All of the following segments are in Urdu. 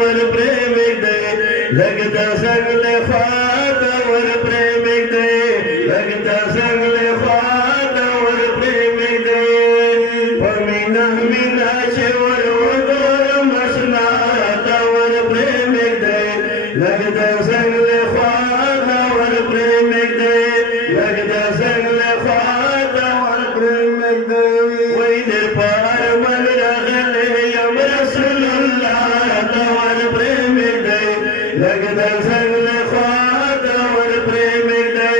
ور پریمک دے لگتا سنگل خواد ور پریمک دے لگتا سنگل خواد ور پریمک دے پمینا مینا چور ودور مسنا ور پریمک دے لگتا سنگل خواد ور پریمک دے لگتا سنگل خواد ور پریمک دے وید پار من رغلے یم رسول اللہ ور پریمک دے لگتا سنگل خواد ور پریمک دے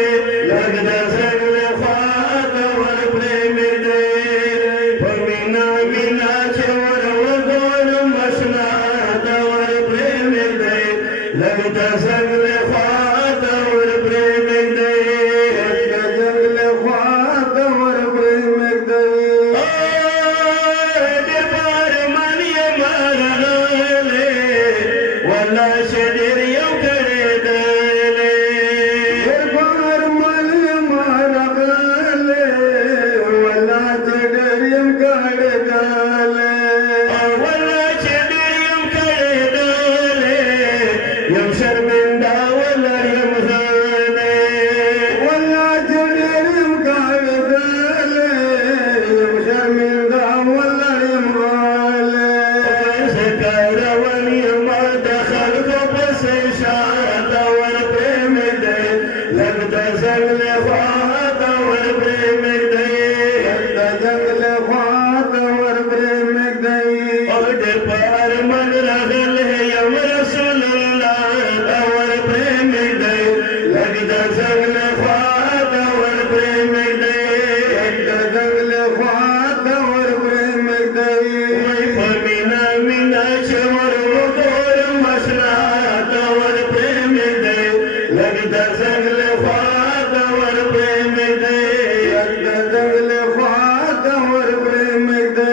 لگتا سنگل خواد ور پریمک دے پمینا مینا چور ودور مسنا ور پریمک دے لگتا سنگل خواد ور پریمک دے لگتا سنگل خواد ور پریمک دے در پار من یم رغلے والا شدیر یو کرے دلے در پار من یم رغلے والا شدیر یم کرے دلے والا شدیر یم کرے دلے یم شرمندہ والا یم زانے والا شدیر یم کرے دلے یم شرمندہ والا یم غالے سکارون یم دخل کو بس شاد ور پریمک دے لگتا سنگل خواد ور پریمک دے لگتا سنگل خواد ور پریمک دے اور در پار من رغل یم رسول اللہ ور پریمک دے لگتا سنگل خواد ور پریمک دے لگتا سنگل خواد ور پریمک دے وی پمینا مینا چور ودور مسنا ور پریمک دے لگتا سنگل خواد ور پریمک دے لگتا سنگل خواد ور پریمک دے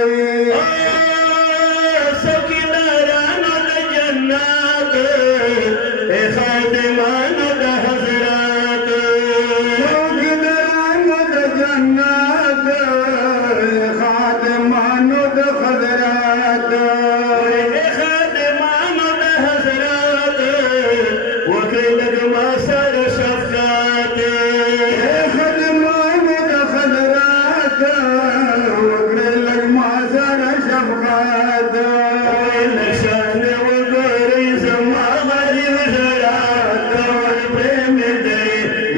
سوکیدارانو د جنات اے خادمانو د حضرات سوکیدارانو د جنات اے خادمانو د حضرات اے خادمانو د حضرات وکړئ لږ ما سره شفقت اے خادمانو د حضرات وکړئ لږ ما سره شفقت نشان وګورئ زما غریب زړه ور پریمک دے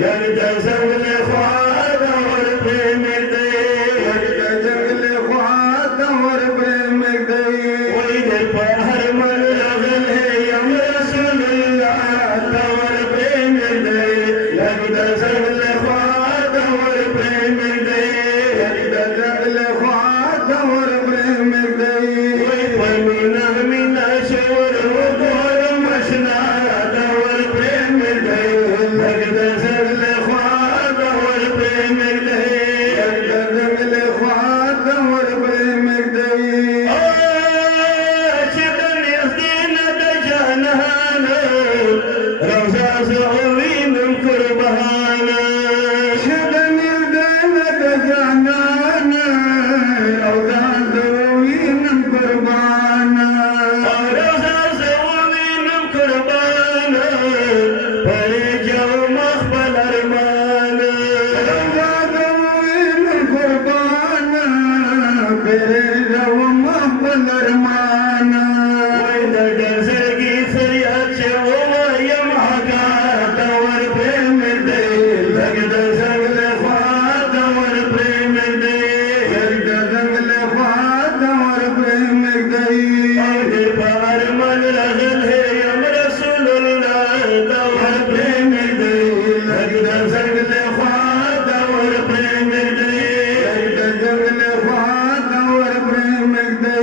لگتا سنگل خواد ور پریمک دے لگتا سنگل خواد ور پریمک دے وی در پار من رغل یم رسول اللہ ور پریمک دے لگتا سنگل خواد ور پریمک دے لگتا سنگل خواد ور پریمک دے وی پمینا مینا چور ودور مسنا ور پریمک دے لگتا سنگل خواد ور پریمک دے لگتا سنگل خواد ور پریمک دے چې د نږدې نه د جانان روضه زه ووینم قربان چې د نږدې نه د جانان روضه زه ووینم قربان روضه زه ووینم قربان پرې جو مخبل ارمان روضه زه ووینم قربان پرې جو مخبل ارمان وای د ډزګي فریاد چې ووایم حقات ور پریمک دے لگتا سنگل خواد ور پریمک دے لگتا سنگل خواد ور پریمک دے اور در پار من رغل یم رسول اللہ ور پریمک دے لگتا سنگل خواد ور پریمک دے لگتا سنگل خواد ور پریمک دے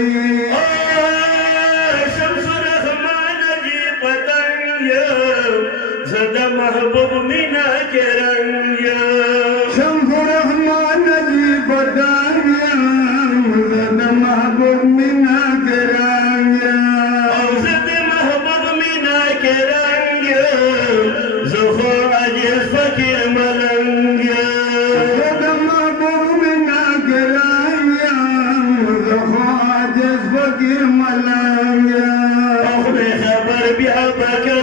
شمس الرحمن جی پتنگ زدہ محبوب مینا کے رنگ شمس الرحمن جی پتنگ زدہ محبوب مینا کے رنگ زدہ محبوب مینا کے رنگ زخو عجیز فقیر ملنگ زدہ محبوب مینا کے رنگ زخو عجیز فقیر ملنگ بكى